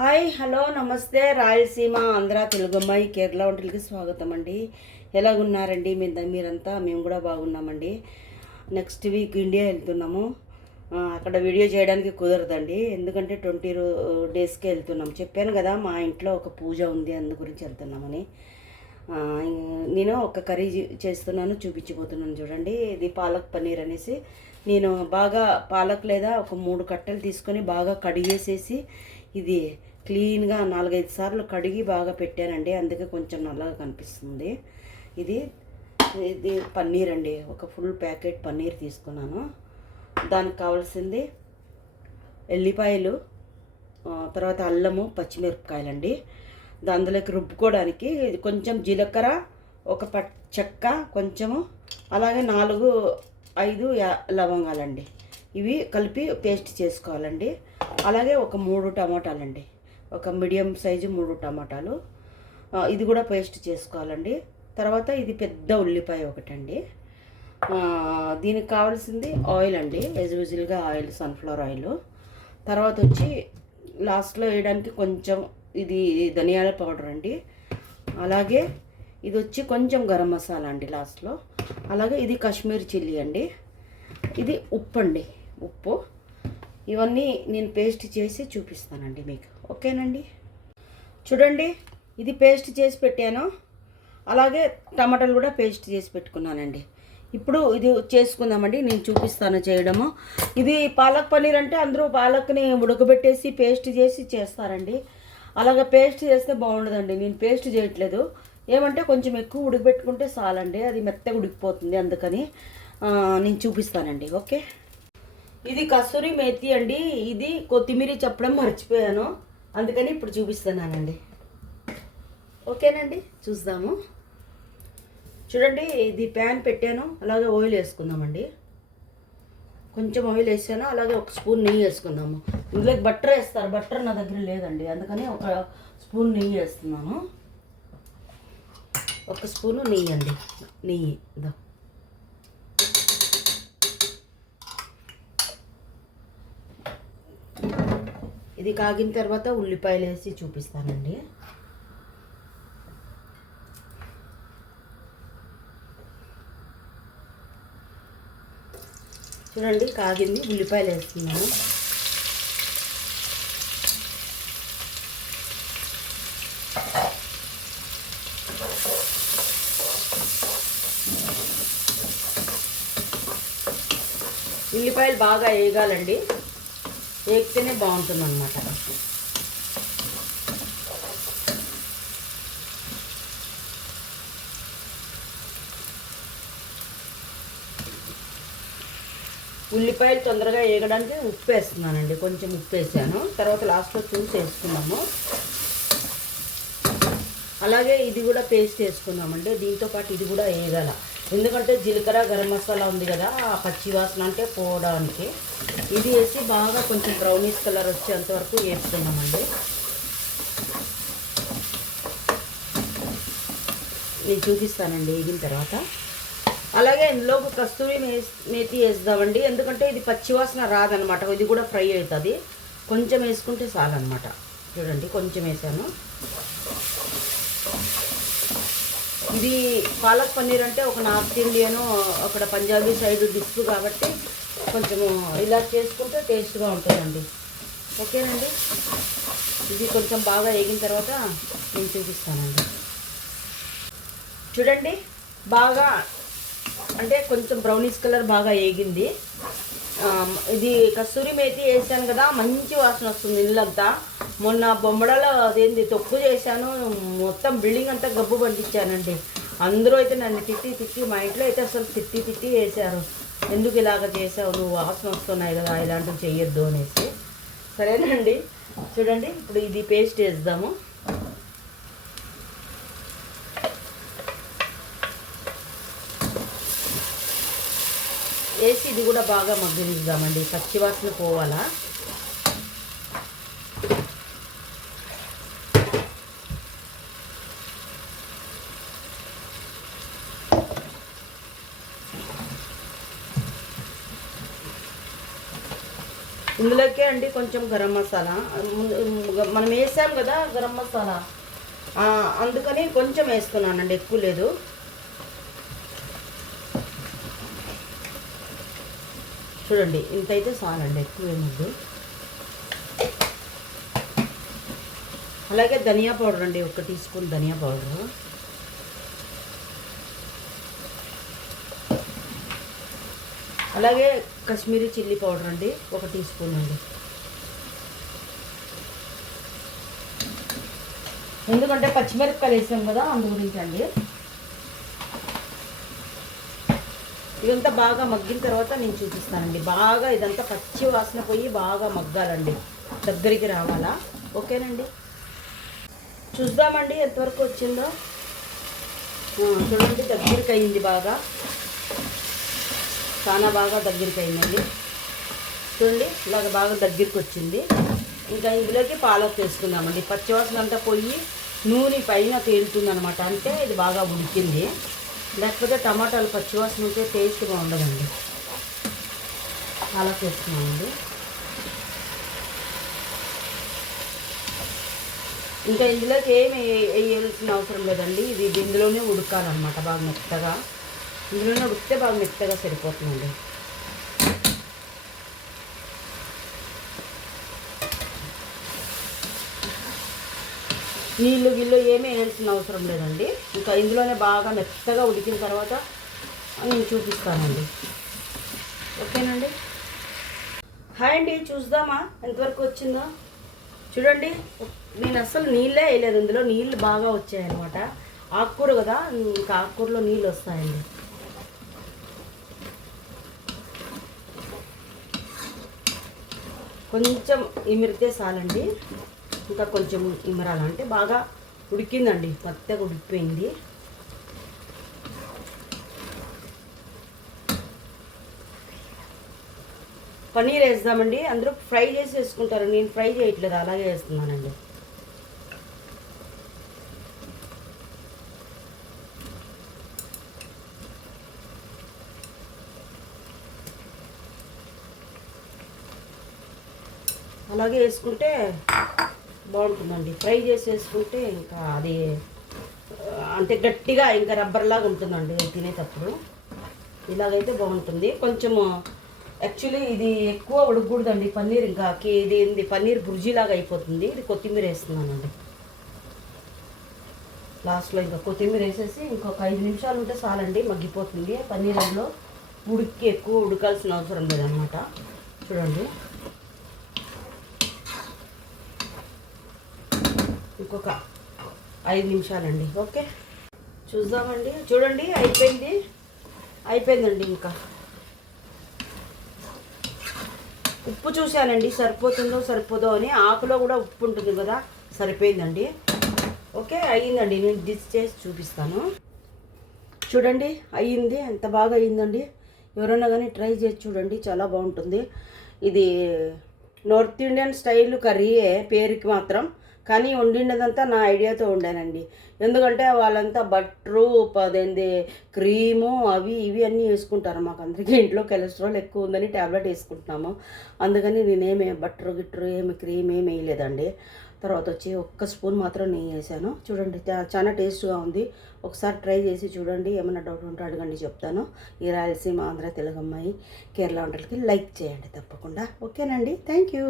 Hi hello నమస్తే రాయలసీమ ఆంధ్ర తెలుగు అమ్మాయి కేరళ వంటలకి స్వాగతం అండి. ఎలాగున్నారండి మీరంతా? మేము కూడా బాగున్నామండి. నెక్స్ట్ వీక్ ఇండియా వెళ్తున్నాము. అక్కడ వీడియో చేయడానికి కుదరదండి, ఎందుకంటే 20 డేస్కే వెళ్తున్నాం. చెప్పాను కదా, మా ఇంట్లో ఒక పూజ ఉంది, అందు గురించి వెళ్తున్నామని. నేను ఒక కర్రీ చేస్తున్నాను, చూపించిపోతున్నాను చూడండి. ఇది పాలక్ పన్నీర్ అనేసి నేను బాగా పాలక్ లేదా ఒక 3 కట్టలు తీసుకొని బాగా కడిగేసేసి ఇది క్లీన్గా 4-5 సార్లు కడిగి బాగా పెట్టానండి, అందుకే కొంచెం నల్లగా కనిపిస్తుంది. ఇది ఇది పన్నీర్ అండి, ఒక ఫుల్ ప్యాకెట్ పన్నీర్ తీసుకున్నాను. దానికి కావాల్సింది ఎల్లిపాయలు, తర్వాత అల్లము, పచ్చిమిరపకాయలండి. అందులోకి రుబ్బుకోవడానికి కొంచెం జీలకర్ర, ఒక చెక్క కొంచెము, అలాగే 4-5 లవంగాలండి. ఇవి కలిపి పేస్ట్ చేసుకోవాలండి. అలాగే ఒక 3 టమాటాలండి, ఒక మీడియం సైజు 3 టమాటాలు, ఇది కూడా పేస్ట్ చేసుకోవాలండి. తర్వాత ఇది పెద్ద ఉల్లిపాయ ఒకటండి. దీనికి కావాల్సింది ఆయిల్ అండి, యూజువల్గా ఆయిల్, సన్ఫ్లవర్ ఆయిల్. తర్వాత వచ్చి లాస్ట్లో వేయడానికి కొంచెం ఇది ధనియాల పౌడర్ అండి. అలాగే ఇది వచ్చి కొంచెం గరం మసాలా అండి లాస్ట్లో. అలాగే ఇది కాశ్మీరీ చిల్లీ అండి. ఇది ఉప్పు అండి, ఉప్పు. ఇవన్నీ నేను పేస్ట్ చేసి చూపిస్తానండి మీకు, ఓకేనండి? చూడండి, ఇది పేస్ట్ చేసి పెట్టాను. అలాగే టమాటాలు కూడా పేస్ట్ చేసి పెట్టుకున్నానండి. ఇప్పుడు ఇది చేసుకుందామండి, నేను చూపిస్తాను చేయడము. ఇది పాలక్ పన్నీర్ అంటే అందరూ పాలక్ని ఉడకబెట్టేసి పేస్ట్ చేసి చేస్తారండి. అలాగే పేస్ట్ చేస్తే బాగుండదండి, నేను పేస్ట్ చేయట్లేదు. ఏమంటే కొంచెం ఎక్కువ ఉడకబెట్టుకుంటే చాలండి, అది మెత్తగా ఉడికిపోతుంది, అందుకని నేను చూపిస్తానండి, ఓకే? ఇది కస్తూరి మేతి అండి. ఇది కొత్తిమీర చెప్పడం మర్చిపోయాను, అందుకని ఇప్పుడు చూపిస్తున్నానండి, ఓకేనండి? చూద్దాము. చూడండి, ఇది ప్యాన్ పెట్టాను, అలాగే ఆయిల్ వేసుకుందామండి. కొంచెం ఆయిల్ వేసాను, అలాగే ఒక స్పూన్ నెయ్యి వేసుకుందాము. ఇందులోకి బట్టర్ వేస్తారు, బట్టర్ నా దగ్గర లేదండి, అందుకని ఒక స్పూన్ నెయ్యి వేస్తున్నాను. ఒక స్పూను నెయ్యి అండి, నెయ్యి ఇదో. ఇది కాగిన తర్వాత ఉల్లిపాయలు వేసి చూపిస్తానండి. చూడండి, కాగింది, ఉల్లిపాయలు వేస్తున్నాను. ఉల్లిపాయలు బాగా వేగాలండి, వేగితేనే బాగుంటుంది అన్నమాట. ఉల్లిపాయలు తొందరగా వేగడానికి ఉప్పు వేస్తున్నానండి, కొంచెం ఉప్పు వేసాను. తర్వాత లాస్ట్లో చూసి వేసుకున్నాము. అలాగే ఇది కూడా పేస్ట్ వేసుకున్నామండి, దీంతోపాటు ఇది కూడా వేయగల, ఎందుకంటే జీలకర్ర గరం మసాలా ఉంది కదా, ఆ పచ్చి వాసన అంటే పోవడానికి. ఇది వేసి బాగా కొంచెం బ్రౌనిష్ కలర్ వచ్చేంతవరకు వేసుకున్నామండి. నేను చూపిస్తానండి వేగిన తర్వాత. అలాగే ఇందులో కస్తూరి మేతి వేద్దామండి, ఎందుకంటే ఇది పచ్చివాసన రాదనమాట, ఇది కూడా ఫ్రై అవుతుంది. కొంచెం వేసుకుంటే చాలన్నమాట. చూడండి, కొంచెం వేసాను. ఇది పాలక్ పన్నీర్ అంటే ఒక నార్త్ ఇండియను, అక్కడ పంజాబీ సైడ్ డిష్ కాబట్టి కొంచెము ఇలా చేసుకుంటే టేస్ట్గా ఉంటుందండి, ఓకేనండి? ఇది కొంచెం బాగా వేగిన తర్వాత నేను చూపిస్తానండి. చూడండి, బాగా అంటే కొంచెం బ్రౌనిష్ కలర్ బాగా వేగింది. ఇది కస్తూరి మేతి వేసాను కదా, మంచి వాసన వస్తుంది ఇల్లంతా. మొన్న బొమ్మడలో అదేంది తొక్కు చేశాను, మొత్తం బిల్డింగ్ అంతా గబ్బు పండించానండి. అందరూ అయితే నన్ను తిట్టి, మా ఇంట్లో అయితే అసలు తిట్టి వేశారు, ఎందుకు ఇలాగ చేసావు, నువ్వు వాసన వస్తున్నాయి కదా, ఇలాంటివి చెయ్యొద్దు అనేసి. సరేనండి, చూడండి, ఇప్పుడు ఇది పేస్ట్ వేద్దాము. వేసి ఇది కూడా బాగా మగ్గనిద్దామండి, పచ్చివాసన పోవాలా. ఇందులోకే అండి కొంచెం గరం మసాలా మనం వేసాం కదా గరం మసాలా, అందుకని కొంచెం వేస్తున్నానండి, ఎక్కువ లేదు. చూడండి ఇంతైతే చాలండి, ఎక్కువ ఏమొద్దు. అలాగే ధనియా పౌడర్ అండి, 1 టీ స్పూన్ ధనియా పౌడరు. అలాగే కాశ్మీరీ చిల్లీ పౌడర్ అండి, 1 టీ స్పూన్ అండి. ఎందుకంటే పచ్చిమిరపకాయలు వేసాం కదా, అందు గురించి అండి. ఇదంతా బాగా మగ్గిన తర్వాత నేను చూపిస్తానండి. బాగా ఇదంతా పచ్చి వాసన పోయి బాగా మగ్గాలండి, దగ్గరికి రావాలా. ఓకేనండి, చూద్దామండి ఎంతవరకు వచ్చిందో. చూడండి దగ్గరికి అయింది, బాగా చాలా బాగా దగ్గరికి అయిందండి. చూడండి ఇలాగ బాగా దగ్గరికి వచ్చింది. ఇంకా ఇందులోకి పాలక్ వేసుకుందామండి. పచ్చివాసన అంతా పోయి నూనె పైన తేలుతుంది అనమాట, అంటే ఇది బాగా ఉడికింది. లేకపోతే టమాటాలు పచ్చివాసన ఉంటే టేస్ట్ బాగుండదండి. పాలక్ వేసుకున్నామండి. ఇంకా ఇందులోకి ఏమి వేయాల్సిన అవసరం లేదండి, ఇది ఇందులోనే ఉడకాలన్నమాట బాగా మెత్తగా. ఇందులోనే ఉడికితే బాగా మెత్తగా సరిపోతుందండి. నీళ్ళు గిల్లు ఏమీ వేయాల్సిన అవసరం లేదండి. ఇంకా ఇందులోనే బాగా మెత్తగా ఉడికిన తర్వాత నేను చూపిస్తానండి. ఓకేనండి, హాయ్ అండి, చూద్దామా ఎంతవరకు వచ్చిందో. చూడండి నేను అస్సలు నీళ్ళే వేయలేదు, ఇందులో నీళ్ళు బాగా వచ్చాయన్నమాట. ఆకుకూర కదా, ఇంకా ఆకుకూరలో నీళ్ళు వస్తాయండి. కొంచెం ఇమిరితే చాలండి, ఇంకా కొంచెం ఇమరాలంటే బాగా ఉడికిందండి, మెత్తగా ఉడికిపోయింది. పన్నీర్ వేద్దామండి. అందరూ ఫ్రై చేసి వేసుకుంటారు, నేను ఫ్రై చేయట్లేదు, అలాగే వేస్తున్నానండి. అలాగే వేసుకుంటే బాగుంటుందండి. ఫ్రై చేసి వేసుకుంటే ఇంకా అది అంటే గట్టిగా ఇంకా రబ్బర్లాగా ఉంటుందండి తినేటప్పుడు. ఇలాగైతే బాగుంటుంది. కొంచెము యాక్చువల్లీ ఇది ఎక్కువ ఉడకకూడదండి పన్నీర్, ఇంకా ఇది పన్నీర్ బుర్జీలాగా అయిపోతుంది. ఇది కొత్తిమీర వేస్తున్నానండి లాస్ట్లో. ఇంకా కొత్తిమీర వేసేసి ఇంకొక 5 నిమిషాలు ఉంటే చాలండి, మగ్గిపోతుంది పన్నీర్. అందులో ఎక్కువ ఉడకాల్సిన అవసరం లేదనమాట. చూడండి ఇంకొక 5 నిమిషాలండి. ఓకే చూద్దామండి. చూడండి అయిపోయిందండి. ఇంకా ఉప్పు చూశానండి, సరిపోతుందో సరిపోదో అని. ఆకులో కూడా ఉప్పు ఉంటుంది కదా, సరిపోయిందండి. ఓకే అయ్యిందండి, నేను డిష్ చేసి చూపిస్తాను. చూడండి అయ్యింది, ఎంత బాగా అయ్యిందండి. ఎవరైనా కానీ ట్రై చేసి చూడండి, చాలా బాగుంటుంది. ఇది నార్త్ ఇండియన్ స్టైల్ కర్రీయే పేరుకి మాత్రం, కానీ వండినదంతా నా ఐడియాతో వండానండి. ఎందుకంటే వాళ్ళంతా బట్టరు అదేంది క్రీము అవి ఇవి అన్నీ వేసుకుంటారు. మాకు అందరికీ ఇంట్లో కొలెస్ట్రాల్ ఎక్కువ ఉందని ట్యాబ్లెట్ వేసుకుంటున్నాము. అందుకని నేనేమి బట్టరు గిట్టరు ఏమి క్రీమ్ ఏమి వేయలేదండి. తర్వాత వచ్చి 1 స్పూన్ మాత్రం నెయ్యి వేసాను. చూడండి చాలా టేస్ట్గా ఉంది. ఒకసారి ట్రై చేసి చూడండి. ఏమైనా డౌట్ ఉంటే అడగండి, చెప్తాను. ఈ రాయలసీమ, ఆంధ్ర, తెలుగు అమ్మాయి, కేరళ వంటలకి లైక్ చేయండి తప్పకుండా. ఓకేనండి, థ్యాంక్ యూ.